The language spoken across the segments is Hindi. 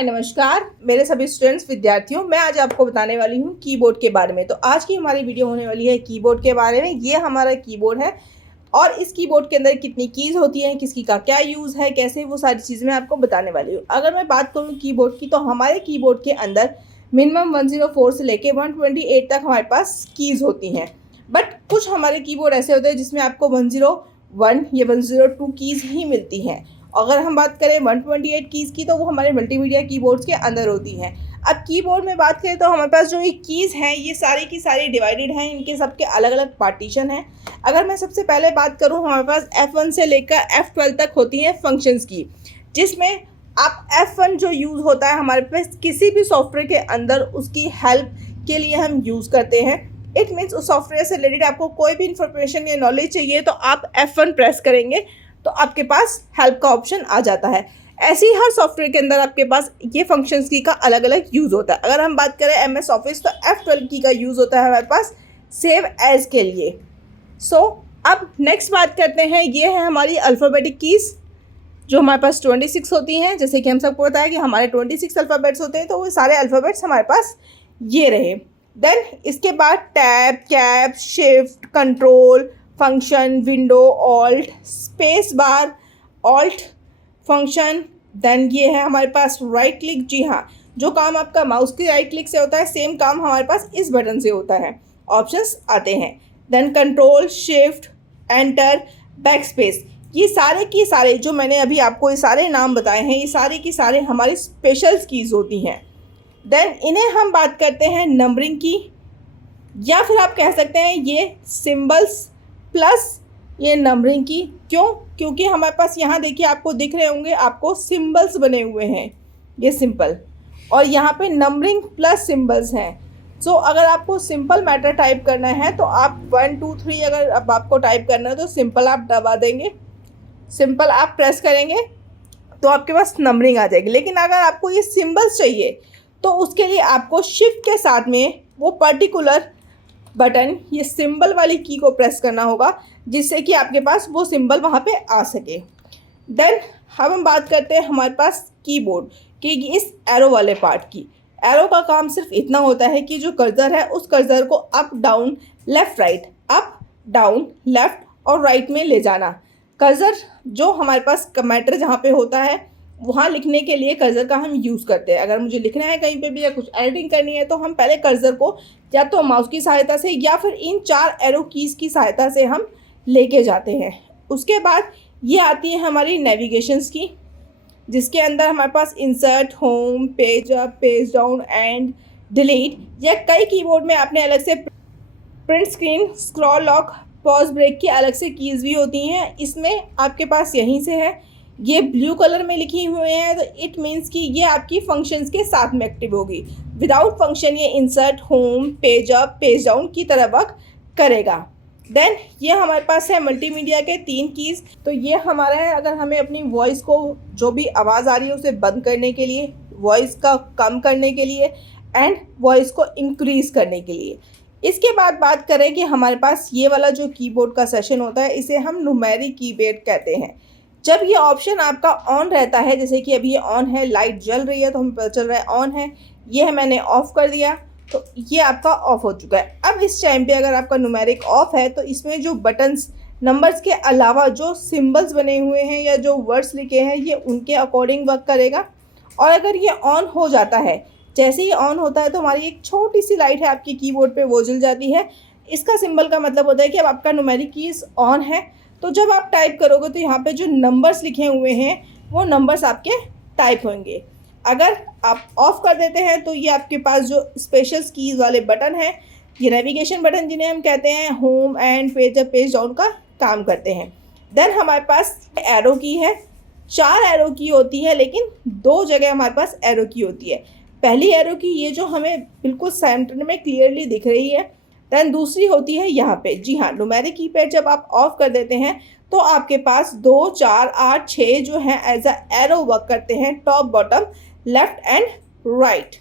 हाय नमस्कार मेरे सभी स्टूडेंट्स विद्यार्थियों, मैं आज आपको बताने वाली हूँ कीबोर्ड के बारे में। तो आज की हमारी वीडियो होने वाली है कीबोर्ड के बारे में। ये हमारा कीबोर्ड है और इस कीबोर्ड के अंदर कितनी कीज़ होती हैं, किसकी का क्या यूज़ है, कैसे, वो सारी चीज़ें मैं आपको बताने वाली हूँ। अगर मैं बात करूँ कीबोर्ड की, तो हमारे कीबोर्ड के अंदर मिनिमम 104 से लेके 128 तक हमारे पास कीज़ होती हैं। बट कुछ हमारे कीबोर्ड ऐसे होते हैं जिसमें आपको 101 या 102 कीज़ ही मिलती हैं। अगर हम बात करें 128 कीज़ की, तो वो हमारे मल्टीमीडिया कीबोर्ड्स के अंदर होती हैं। अब कीबोर्ड में बात करें तो हमारे पास जो ये कीज़ हैं ये सारी की सारी डिवाइडेड हैं, इनके सबके अलग अलग पार्टीशन हैं। अगर मैं सबसे पहले बात करूं, हमारे पास F1 से लेकर F12 तक होती हैं फंक्शंस की, जिसमें आप F1 जो यूज़ होता है हमारे पास किसी भी सॉफ्टवेयर के अंदर उसकी हेल्प के लिए हम यूज़ करते हैं। इट मीन्स उस सॉफ्टवेयर से रिलेटेड आपको कोई भी इंफॉर्मेशन या नॉलेज चाहिए तो आप F1 प्रेस करेंगे तो आपके पास हेल्प का ऑप्शन आ जाता है। ऐसे ही हर सॉफ्टवेयर के अंदर आपके पास ये फंक्शंस की का अलग अलग यूज़ होता है। अगर हम बात करें MS ऑफिस, तो F12 की का यूज़ होता है हमारे पास सेव एज के लिए। अब नेक्स्ट बात करते हैं, ये है हमारी अल्फ़ाबेटिक कीज़ जो हमारे पास 26 होती हैं। जैसे कि हम सबको पता है कि हमारे 26 अल्फ़ाबेट्स होते हैं, तो वो सारे अल्फ़ाबेट्स हमारे पास ये रहे। देन इसके बाद tab, cap, shift, control, function, window, alt, space bar, alt function. Then ये है हमारे पास राइट क्लिक। जी हाँ, जो काम आपका माउस की राइट क्लिक से होता है, सेम काम हमारे पास इस बटन से होता है। ऑप्शंस आते हैं। Then control, shift, enter, back space. ये सारे की सारे जो मैंने अभी आपको ये सारे नाम बताए हैं, ये सारे की सारे हमारी स्पेशल कीज़ होती हैं। देन इन्हें हम बात करते हैं नंबरिंग की, या फिर आप कह सकते हैं ये सिंबल्स प्लस ये नंबरिंग की। क्यों? क्योंकि हमारे पास यहाँ देखिए आपको दिख रहे होंगे, आपको सिंबल्स बने हुए हैं, ये सिंपल, और यहाँ पे नंबरिंग प्लस सिंबल्स हैं। सो अगर आपको सिंपल मैटर टाइप करना है तो आप 1 2 3 अगर अब आपको टाइप करना है तो सिंपल आप दबा देंगे, सिंपल आप प्रेस करेंगे तो आपके पास नंबरिंग आ जाएगी। लेकिन अगर आपको ये सिंबल्स चाहिए तो उसके लिए आपको शिफ्ट के साथ में वो पर्टिकुलर बटन, ये सिंबल वाली की को प्रेस करना होगा, जिससे कि आपके पास वो सिंबल वहाँ पे आ सके। देन हम बात करते हैं हमारे पास कीबोर्ड कि इस एरो वाले पार्ट की। एरो का काम सिर्फ इतना होता है कि जो कर्सर है उस कर्सर को up down left right, up down left और राइट में ले जाना। कर्सर जो हमारे पास मैटर जहाँ पे होता है वहाँ लिखने के लिए कर्सर का हम यूज़ करते हैं। अगर मुझे लिखना है कहीं पे भी या कुछ एडिटिंग करनी है तो हम पहले कर्सर को या तो माउस की सहायता से या फिर इन 4 एरो कीज़ की सहायता से हम लेके जाते हैं। उसके बाद ये आती है हमारी नेविगेशंस की, जिसके अंदर हमारे पास insert, home, page up, page down and delete, या कई कीबोर्ड में आपने अलग से print screen, scroll lock, pause break key अलग से कीज़ भी होती हैं। इसमें आपके पास यहीं से है, ये ब्लू कलर में लिखी हुई हैं, तो इट मीन्स कि ये आपकी फंक्शंस के साथ में एक्टिव होगी। विदाउट फंक्शन ये insert, home, page up, page down की तरह वर्क करेगा। देन ये हमारे पास है मल्टीमीडिया के 3 कीज़। तो ये हमारा है, अगर हमें अपनी वॉइस को, जो भी आवाज़ आ रही है उसे बंद करने के लिए, वॉइस का कम करने के लिए एंड वॉइस को इंक्रीज़ करने के लिए। इसके बाद बात करें कि हमारे पास ये वाला जो कीबोर्ड का सेशन होता है, इसे हम न्यूमेरिक कीबोर्ड कहते हैं। जब ये ऑप्शन आपका ऑन रहता है, जैसे कि अभी ये ऑन है, लाइट जल रही है तो हमें पता चल रहा है ऑन है, ये है मैंने ऑफ़ कर दिया तो ये आपका ऑफ हो चुका है। अब इस टाइम पे अगर आपका न्यूमेरिक ऑफ है तो इसमें जो बटन्स, नंबर्स के अलावा जो सिंबल्स बने हुए हैं या जो वर्ड्स लिखे हैं, ये उनके अकॉर्डिंग वर्क करेगा। और अगर ये ऑन हो जाता है, जैसे ही ऑन होता है तो हमारी एक छोटी सी लाइट है आपकी कीबोर्ड पे, वो जल जाती है। इसका सिंबल का मतलब होता है कि अब आपका न्यूमेरिक कीज़ ऑन है। तो जब आप टाइप करोगे तो यहाँ पे जो नंबर्स लिखे हुए हैं वो नंबर्स आपके टाइप होंगे। अगर आप ऑफ़ कर देते हैं तो ये आपके पास जो स्पेशल कीज़ वाले बटन हैं, ये नेविगेशन बटन जिन्हें हम कहते हैं, home and page up, page down का काम करते हैं। देन हमारे पास एरो की है, 4 एरो की होती है, लेकिन 2 जगह हमारे पास एरो की होती है। पहली एरो की ये जो हमें बिल्कुल सेंटर में क्लियरली दिख रही है। देन दूसरी होती है यहाँ पे। जी हाँ, न्यूमेरिक कीपैड जब आप ऑफ कर देते हैं तो आपके पास 2 4 8 6 जो हैं एज अ एरो वर्क करते हैं, top, bottom, left and right.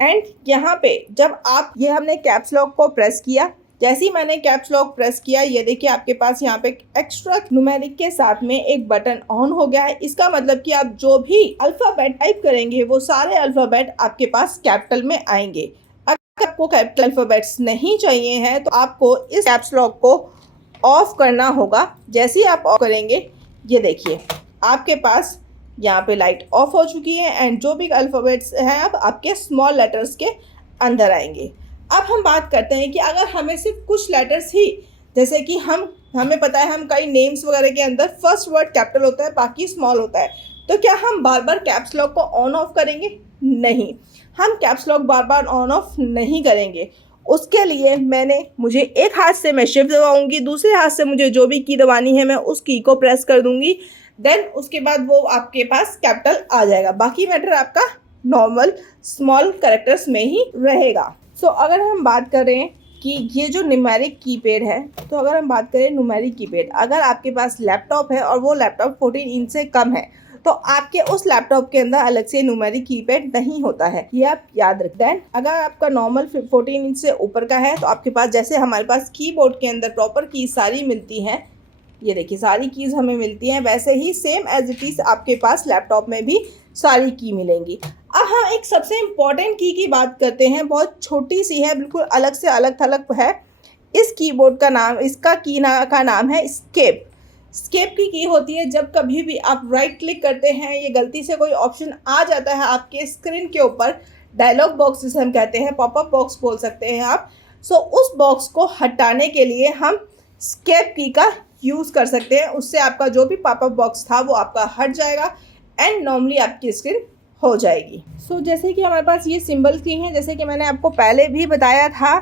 And यहाँ पे जब आप, ये हमने कैप्स लॉक को प्रेस किया, जैसे ही मैंने कैप्स लॉक प्रेस किया, ये देखिए आपके पास यहाँ पे एक्स्ट्रा न्यूमेरिक के साथ में एक बटन ऑन हो गया है। इसका मतलब कि आप जो भी अल्फ़ाबेट टाइप करेंगे वो सारे अल्फ़ाबेट आपके पास कैपिटल में आएंगे। अगर आपको कैपिटल अल्फ़ाबेट्स नहीं चाहिए हैं तो आपको इस कैप्स लॉक को ऑफ करना होगा। जैसे ही आप ऑफ करेंगे, ये देखिए आपके पास यहाँ पे लाइट ऑफ हो चुकी है एंड जो भी अल्फ़ाबेट्स हैं अब आपके स्मॉल लेटर्स के अंदर आएंगे। अब हम बात करते हैं कि अगर हमें सिर्फ कुछ लेटर्स ही, जैसे कि हमें पता है हम कई नेम्स वगैरह के अंदर फर्स्ट वर्ड कैपिटल होता है, बाकी स्मॉल होता है, तो क्या हम बार बार कैप्स लॉक को ऑन ऑफ करेंगे? नहीं, हम caps lock bar bar on off नहीं करेंगे। उसके लिए मुझे एक हाथ से मैं शिफ्ट दबाऊंगी, दूसरे हाथ से मुझे जो भी की दबानी है मैं उस की को प्रेस कर दूंगी। देन उसके बाद वो आपके पास कैपिटल आ जाएगा। बाकी मैटर आपका नॉर्मल स्मॉल कैरेक्टर्स में ही रहेगा। सो अगर हम बात करें कि ये जो न्यूमेरिक कीपैड है, तो अगर हम बात करें न्यूमेरिक कीपैड, अगर आपके पास लैपटॉप है और वो लैपटॉप 14 इंच से कम है तो आपके उस लैपटॉप के अंदर अलग से न्यूमेरिक कीपैड नहीं होता है, ये आप याद रख दें। अगर आपका नॉर्मल 14 इंच से ऊपर का है तो आपके पास, जैसे हमारे पास कीबोर्ड के अंदर प्रॉपर की सारी मिलती हैं, ये देखिए सारी कीज़ हमें मिलती हैं, वैसे ही सेम एज इट इज़ आपके पास लैपटॉप में भी सारी की मिलेंगी। अब हम एक सबसे इम्पॉर्टेंट की बात करते हैं, बहुत छोटी सी है, बिल्कुल अलग से अलग थलग है। इस कीबोर्ड का नाम, इसका का नाम है स्केप। स्केप की होती है जब कभी भी आप राइट क्लिक करते हैं, ये गलती से कोई ऑप्शन आ जाता है आपके स्क्रीन के ऊपर, डायलॉग बॉक्स जिसे हम कहते हैं, पॉपअप बॉक्स बोल सकते हैं आप। सो उस बॉक्स को हटाने के लिए हम स्केप की का यूज़ कर सकते हैं। उससे आपका जो भी पॉपअप बॉक्स था वो आपका हट जाएगा एंड नॉर्मली आपकी स्क्रीन हो जाएगी। सो जैसे कि हमारे पास ये सिंबल की हैं, जैसे कि मैंने आपको पहले भी बताया था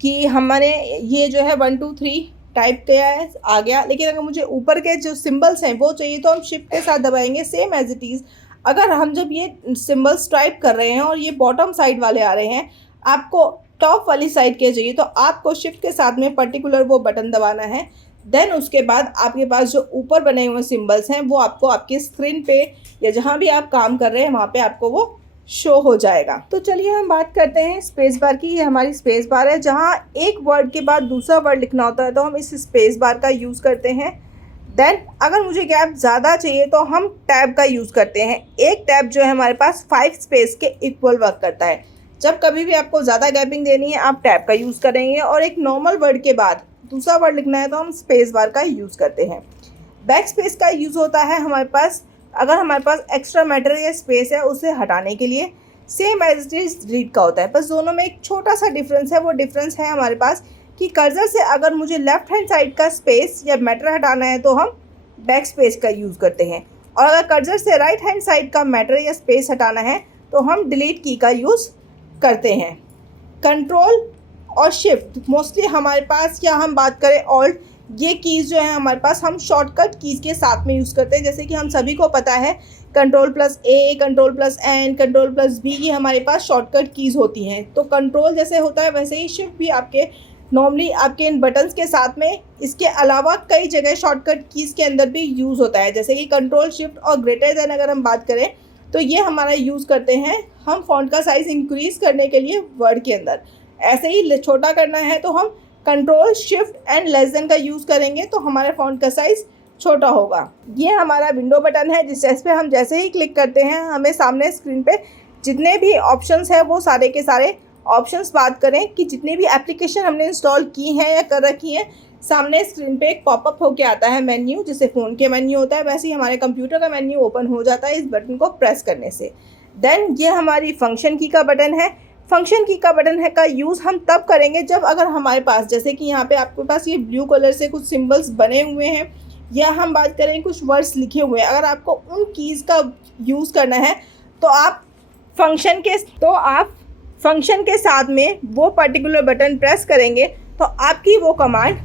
कि हमारे ये जो है 1 2 3 टाइप किया है, आ गया। लेकिन अगर मुझे ऊपर के जो सिंबल्स हैं वो चाहिए तो हम शिफ्ट के साथ दबाएंगे, सेम एज इट इज़। अगर हम जब ये सिंबल्स टाइप कर रहे हैं और ये बॉटम साइड वाले आ रहे हैं, आपको टॉप वाली साइड के चाहिए तो आपको शिफ्ट के साथ में पर्टिकुलर वो बटन दबाना है। देन उसके बाद आपके पास जो ऊपर बने हुए सिंबल्स हैं वो आपको आपकी स्क्रीन पे या जहाँ भी आप काम कर रहे हैं वहाँ पे आपको वो शो हो जाएगा। तो चलिए हम बात करते हैं स्पेस बार की। ये हमारी स्पेस बार है, जहाँ एक वर्ड के बाद दूसरा वर्ड लिखना होता है तो हम इस स्पेस बार का यूज़ करते हैं। देन अगर मुझे गैप ज़्यादा चाहिए तो हम टैब का यूज़ करते हैं। एक टैब जो है हमारे पास 5 स्पेस के इक्वल वर्क करता है। जब कभी भी आपको ज़्यादा गैपिंग देनी है आप टैब का यूज़ करेंगे, और एक नॉर्मल वर्ड के बाद दूसरा वर्ड लिखना है तो हम स्पेस बार का यूज़ करते हैं। बैक स्पेस का यूज़ होता है हमारे पास अगर हमारे पास एक्स्ट्रा मैटर या स्पेस है उसे हटाने के लिए। Same as it is delete का होता है, बस दोनों में एक छोटा सा डिफरेंस है। वो डिफरेंस है हमारे पास कि कर्सर से अगर मुझे लेफ्ट हैंड साइड का स्पेस या मैटर हटाना है तो हम बैक स्पेस का यूज़ करते हैं, और अगर कर्सर से राइट हैंड साइड का मैटर या स्पेस हटाना है तो हम डिलीट की का यूज़ करते हैं। कंट्रोल और शिफ्ट मोस्टली हमारे पास, या हम बात करें ऑल्ट, ये कीज़ जो है हमारे पास हम शॉर्टकट कीज़ के साथ में यूज़ करते हैं। जैसे कि हम सभी को पता है Ctrl+A, Ctrl+N, Ctrl+V की हमारे पास शॉर्टकट कीज़ होती हैं। तो कंट्रोल जैसे होता है वैसे ही शिफ्ट भी आपके नॉर्मली आपके इन बटन्स के साथ में, इसके अलावा कई जगह शॉर्टकट कीज़ के अंदर भी यूज़ होता है। जैसे कि कंट्रोल शिफ्ट और ग्रेटर देन अगर हम बात करें तो ये हमारा यूज़ करते हैं हम फ़ॉन्ट का साइज़ इंक्रीज़ करने के लिए वर्ड के अंदर। ऐसे ही छोटा करना है तो हम control shift and less than का यूज़ करेंगे तो हमारे फ़ॉन्ट का साइज़ छोटा होगा। ये हमारा विंडो बटन है जिस पे हम जैसे ही क्लिक करते हैं हमें सामने स्क्रीन पे जितने भी ऑप्शंस हैं वो सारे के सारे ऑप्शंस, बात करें कि जितनी भी एप्लीकेशन हमने इंस्टॉल की हैं या कर रखी हैं, सामने स्क्रीन पे एक पॉपअप होके आता है मेन्यू, जैसे फ़ोन के मेन्यू होता है वैसे ही हमारे कंप्यूटर का मेन्यू ओपन हो जाता है इस बटन को प्रेस करने से। देन ये हमारी फंक्शन की का बटन है। फंक्शन की का बटन है का यूज़ हम तब करेंगे जब अगर हमारे पास, जैसे कि यहाँ पे आपके पास ये ब्लू कलर से कुछ सिंबल्स बने हुए हैं या हम बात करें कुछ वर्ड्स लिखे हुए हैं, अगर आपको उन कीज़ का यूज़ करना है तो आप फंक्शन के साथ में वो पर्टिकुलर बटन प्रेस करेंगे तो आपकी वो कमांड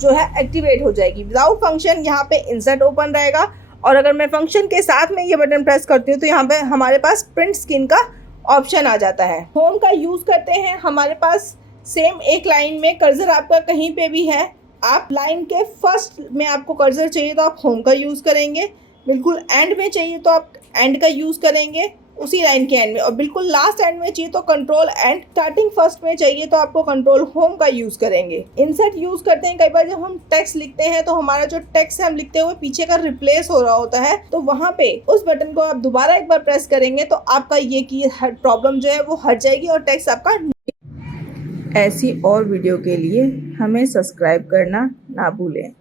जो है एक्टिवेट हो जाएगी। विदाउट फंक्शन यहाँ पे इंसर्ट ओपन रहेगा, और अगर मैं फंक्शन के साथ में ये बटन प्रेस करती हूँ तो यहाँ पे हमारे पास प्रिंट स्क्रीन का ऑप्शन आ जाता है। होम का यूज़ करते हैं, हमारे पास सेम एक लाइन में कर्सर आपका कहीं पे भी है, आप लाइन के फर्स्ट में आपको कर्सर चाहिए तो आप होम का यूज़ करेंगे, बिल्कुल एंड में चाहिए तो आप एंड का यूज़ करेंगे, उसी लाइन के एंड में, और बिल्कुल लास्ट एंड में चाहिए तो कंट्रोल एंड, स्टार्टिंग फर्स्ट में चाहिए तो आपको कंट्रोल होम का यूज करेंगे। इंसर्ट यूज करते हैं कई बार जब हम टेक्स्ट लिखते हैं तो हमारा जो टेक्स्ट है हम लिखते हुए पीछे का रिप्लेस हो रहा होता है, तो वहां पे उस बटन को आप दोबारा एक बार प्रेस करेंगे तो आपका ये की प्रॉब्लम जो है वो हट जाएगी और टेक्स्ट आपका। ऐसी और वीडियो के लिए हमें सब्सक्राइब करना ना भूलें।